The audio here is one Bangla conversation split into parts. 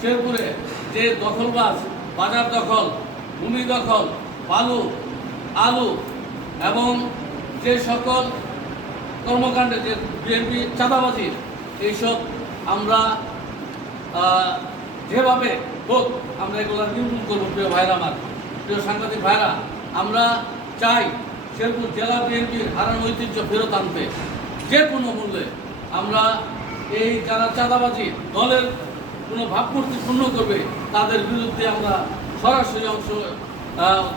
শেরপুরে যে দখলবাজ, বাজার দখল, ভূমি দখল, বালু, আলু এবং যে সকল কর্মকাণ্ডে যে বিএনপি চাঁদাবাজি, এইসব আমরা যেভাবে হোক আমরা এগুলো নির্মূল করবো। প্রিয় ভাইরা আমার, প্রিয় সাংবাদিক ভাইরা, আমরা চাই শেরপুর জেলা বিএনপির হারানো ঐতিহ্য ফেরত আনতে যে কোনো মূল্যে। আমরা এই যারা চাঁদাবাজি দলের কোনো ভাবমূর্তি পূর্ণ করবে তাদের বিরুদ্ধে আমরা সরাসরি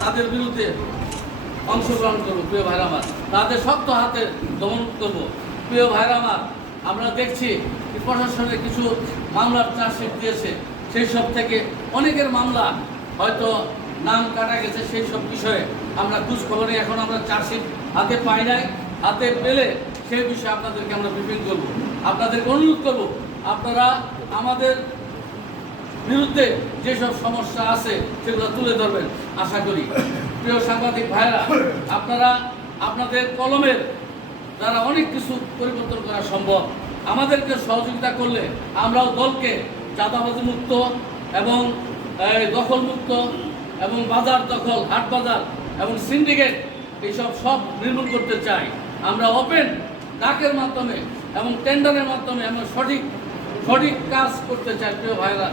তাদের বিরুদ্ধে অংশগ্রহণ করবো। প্রিয় ভাইরা আমার, তাদের শক্ত হাতে দমন করবো। প্রিয় ভাইরা আমার, আমরা দেখছি প্রশাসনের কিছু মামলার চার্জশিট দিয়েছে, সেই সব থেকে অনেকের মামলা হয়তো নাম কাটা গেছে। সেই সব বিষয়ে আমরা খোঁজ খবরে এখন আমরা চার্জশিট হাতে পাই নাই, হাতে পেলে সেই বিষয়ে আপনাদেরকে আমরা ব্রিফিং করব। আপনাদেরকে অনুরোধ করব, আপনারা আমাদের বিরুদ্ধে যেসব সমস্যা আছে সেগুলো তুলে ধরবেন আশা করি। প্রিয় সাংবাদিক ভাইরা, আপনারা আপনাদের কলমের দ্বারা অনেক কিছু পরিবর্তন করা সম্ভব। আমাদেরকে সহযোগিতা করলে আমরাও দলকে চাঁদাবাজি মুক্ত এবং দখল মুক্ত এবং বাজার দখল, হাট বাজার এবং সিন্ডিকেট এইসব সব নির্মূল করতে চাই। আমরা ওপেন ডাকের মাধ্যমে এবং টেন্ডারের মাধ্যমে আমরা সঠিক কাজ করতে চাই। প্রিয় ভাইরা।